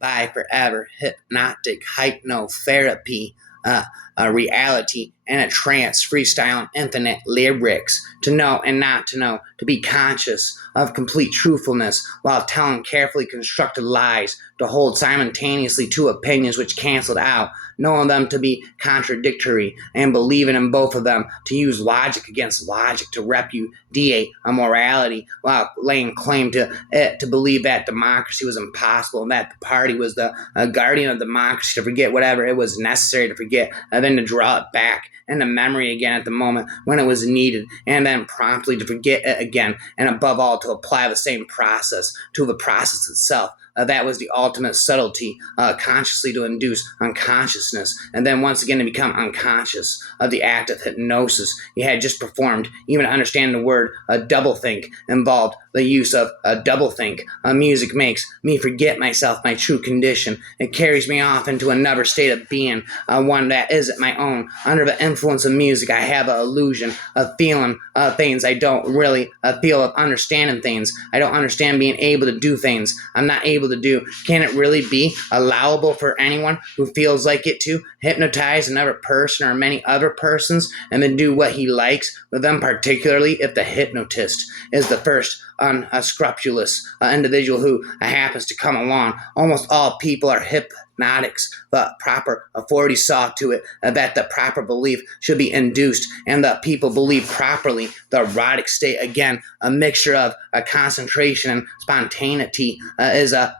by forever hypnotic hypnotherapy, a reality and a trance, freestyling infinite lyrics, to know and not to know, to be conscious of complete truthfulness while telling carefully constructed lies, to hold simultaneously two opinions which canceled out, knowing them to be contradictory and believing in both of them, to use logic against logic, to repudiate a morality while laying claim to it, to believe that democracy was impossible and that the party was the guardian of democracy, to forget whatever it was necessary to forget, and then to draw it back into memory again at the moment when it was needed, and then promptly to forget it again, and above all to apply the same process to the process itself. That was the ultimate subtlety, consciously to induce unconsciousness, and then once again to become unconscious of the act of hypnosis you had just performed. Even to understand the word doublethink involved the use of doublethink. Music makes me forget myself, my true condition. It carries me off into another state of being, one that isn't my own. Under the influence of music, I have an illusion of feeling things I don't really feel, of understanding things. I don't understand being able to do things I'm not able to do. Can it really be allowable for anyone who feels like it to hypnotize another person or many other persons and then do what he likes with them, particularly if the hypnotist is the first unscrupulous individual who happens to come along? Almost all people are hypnotics. The proper authority saw to it that the proper belief should be induced, and the people believe properly. The erotic state, again, a mixture of a concentration and spontaneity, is a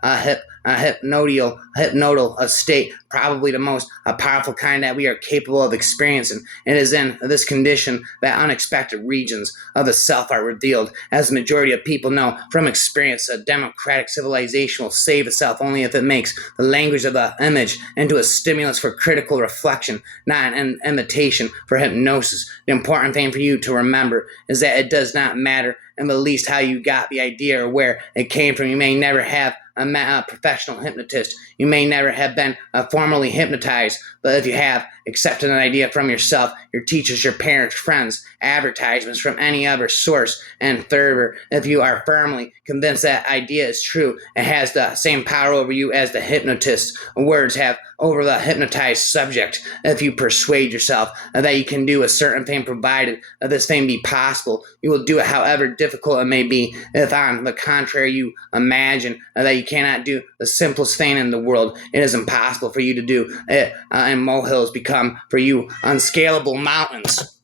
hypnotal state, probably the most powerful kind that we are capable of experiencing. It is in this condition that unexpected regions of the self are revealed. As the majority of people know from experience, a democratic civilization will save itself only if it makes the language of the image into a stimulus for critical reflection, not an invitation for hypnosis. The important thing for you to remember is that it does not matter in the least how you got the idea or where it came from. You may never have a professional hypnotist. You may never have been formally hypnotized, but if you have accepted an idea from yourself, your teachers, your parents, friends, advertisements from any other source, and third, if you are firmly convinced that idea is true, it has the same power over you as the hypnotist's words have over the hypnotized subject. If you persuade yourself that you can do a certain thing, provided that this thing be possible, you will do it however difficult it may be. If on the contrary you imagine that you cannot do the simplest thing in the world, it is impossible for you to do it, and molehills become for you unscalable mountains.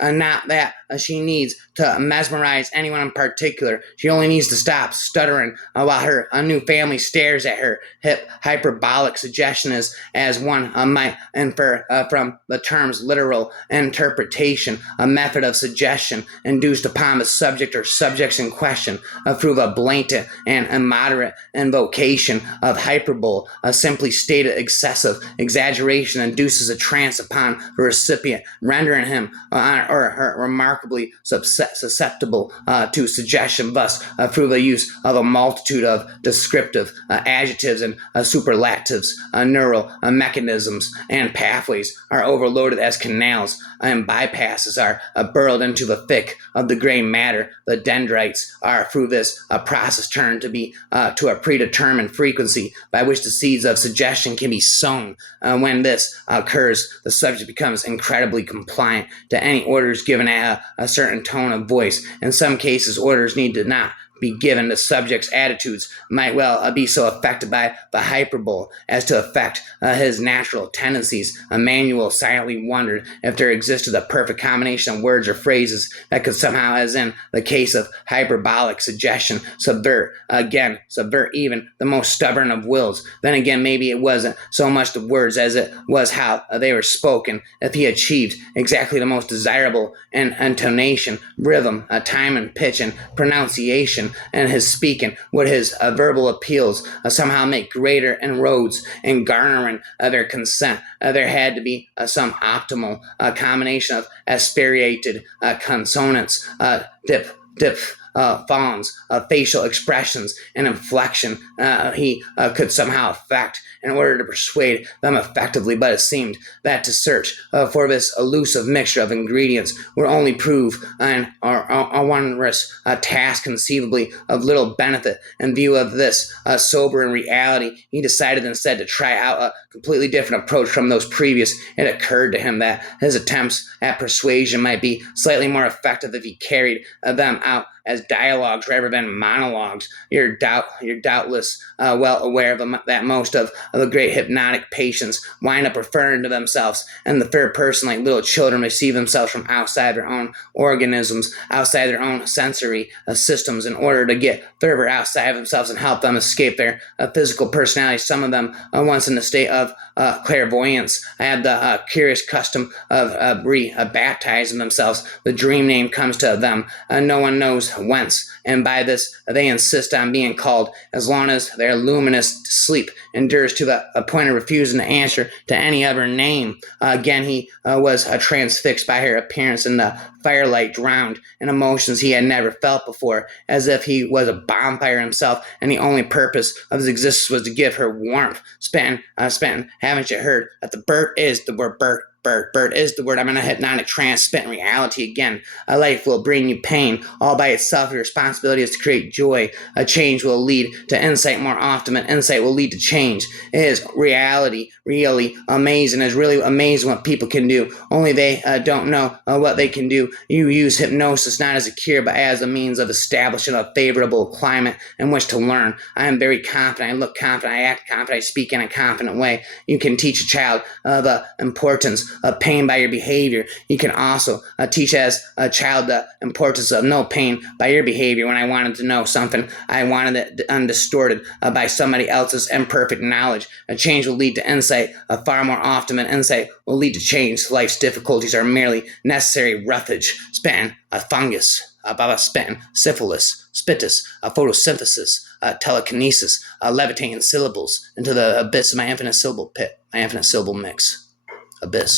Not that she needs to mesmerize anyone in particular. She only needs to stop stuttering while her new family stares at her. Hyperbolic suggestion is, as one might infer from the term's literal interpretation, a method of suggestion induced upon the subject or subjects in question through a blatant and immoderate invocation of hyperbole. A simply stated excessive exaggeration induces a trance upon the recipient, rendering him or her remarkably susceptible to suggestion. Thus, through the use of a multitude of descriptive adjectives and superlatives, neural mechanisms and pathways are overloaded as canals, and bypasses are burrowed into the thick of the gray matter. The dendrites are, through this process, turned to a predetermined frequency by which the seeds of suggestion can be sown. When this occurs, the subject becomes incredibly compliant to any orders given at a certain tone of voice. In some cases, orders need to not be given. The subject's attitudes might well be so affected by the hyperbole as to affect his natural tendencies. Emmanuel silently wondered if there existed a perfect combination of words or phrases that could somehow, as in the case of hyperbolic suggestion, subvert even the most stubborn of wills. Then again, maybe it wasn't so much the words as it was how they were spoken. If he achieved exactly the most desirable intonation, rhythm, time and pitch, and pronunciation and his speaking, would his verbal appeals somehow make greater inroads in garnering their consent. There had to be some optimal combination of aspirated consonants, fawns, facial expressions, and inflection he could somehow affect in order to persuade them effectively, but it seemed that to search for this elusive mixture of ingredients would only prove a wondrous task conceivably of little benefit. In view of this sobering reality, he decided instead to try out a completely different approach from those previous. It occurred to him that his attempts at persuasion might be slightly more effective if he carried them out as dialogues rather than monologues. You're doubtless well aware of that most of the great hypnotic patients wind up referring to themselves in the third person like little children receive themselves from outside their own organisms, outside their own sensory systems, in order to get further outside of themselves and help them escape their physical personality. Some of them, once in the state of clairvoyance, have the curious custom of re-baptizing themselves. The dream name comes to them, no one knows whence, and by this they insist on being called as long as their luminous sleep endures, to the point of refusing to answer to any other name. Again, he was transfixed by her appearance in the firelight, drowned in emotions he had never felt before, as if he was a bonfire himself, and the only purpose of his existence was to give her warmth. Spanton, haven't you heard that the bird is the word bird? Bird is the word. I'm in a hypnotic trance, spent in reality again. A life will bring you pain. All by itself, your responsibility is to create joy. A change will lead to insight more often, and insight will lead to change. It is reality, really amazing. It's really amazing what people can do. Only they don't know what they can do. You use hypnosis not as a cure, but as a means of establishing a favorable climate in which to learn. I am very confident. I look confident. I act confident. I speak in a confident way. You can teach a child the importance of pain by your behavior. You can also teach as a child the importance of no pain by your behavior. When I wanted to know something, I wanted it undistorted by somebody else's imperfect knowledge. A change will lead to insight far more often than insight will lead to change. Life's difficulties are merely necessary roughage. Span, a fungus, baba span, syphilis, spitus, photosynthesis, telekinesis, levitating syllables into the abyss of my infinite syllable pit, my infinite syllable mix. Abyss.